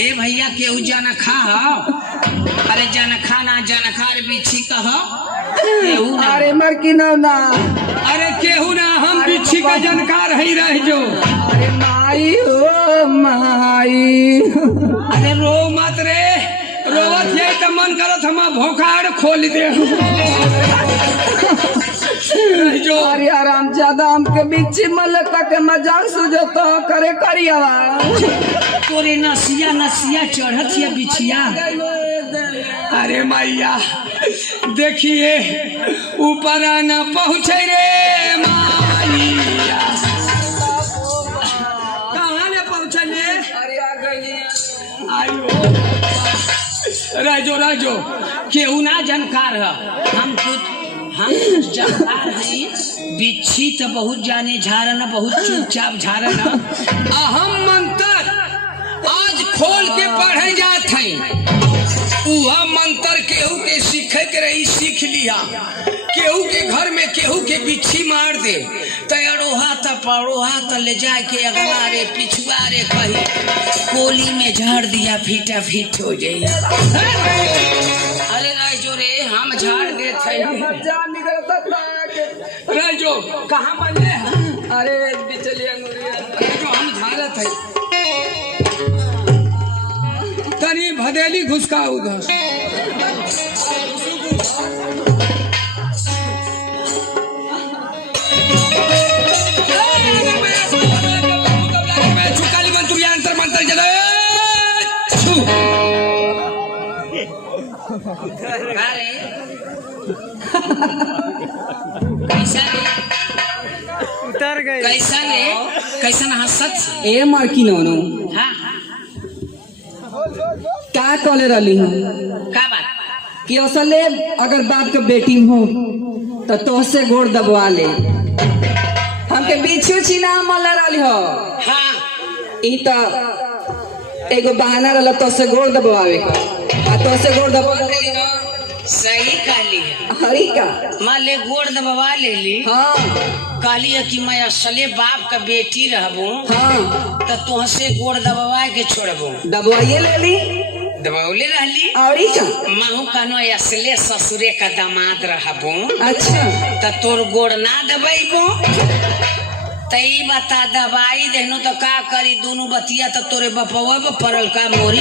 ए भैया केहू जनखा हो? अरे जनखा ना जनखा रे बिच्छी कह केहू ना। अरे मर की ना अरे केहू ना हम बिच्छी का जानकार ही रह जो। अरे माई हो माई। अरे रो मत रे, रोवत यही तो मन करत हम भोकाड़ खोल दे जो। अरे आराम ज्यादा हमके बिच्छी मलका के मजाक सुझो तो करे करियावा। तोरे नसिया नसिया चढ़त या बिछिया। अरे मैया देखिए ऊपर आना पहुँचे रे मैया। कहाँ ने पहुँचले? अरे आ गई। आयो राजो राजो केहू ना जानकार है। हम जानकार हैं। बिच्छी तो बहुत जाने झारन, बहुत चुपचाप झारन। अहम मंत्र आज खोल के पढ़े जात हैं। वह मंत्र केहू के सीखे के रही सीख लिया। केहू के घर में केहू के बिच्छी मार दे तो अड़ोहा तो पड़ोहा तो ले जाके अगला रे पिछुआ रे कही कोली में झाड़ दिया फीटा फीट हो जाए। अरे राजो रे हम झाड़ देते राजो कहाँ बने? अरे बिचलिया राजो हम झाड़त है तनी भदेली घुसका उधर। उतर गए। कैसन हंसत ए मार की नो हाँ क्या कॉले रही हूँ का बात कि असले अगर बाप के बेटी हूँ तो तोहसे गोड़ दबवा ले। हमके बिच्छू छीना मल रही हो। हाँ ई तो एगो बहाना रहा तोहसे गोड़ दबवावे का। आ तोहसे गोड़ दबवा सही कहली है। हरी का मान ले गोड़ दबवा ले ली। हाँ कहली है कि मैं असले बाप का बेटी रहबू हाँ तो तुहसे गोड़ दबवा के छोड़बू। दबवाइए ले ली दबौले रहली और का महू कहनो असले ससुरे का दामाद रहबू अच्छा तो तोर गोड़ ना दबेबू। तई बता दवाई देनो तो का करी दोनों बतिया तो तोरे बपवा पर पड़ल का मोरी।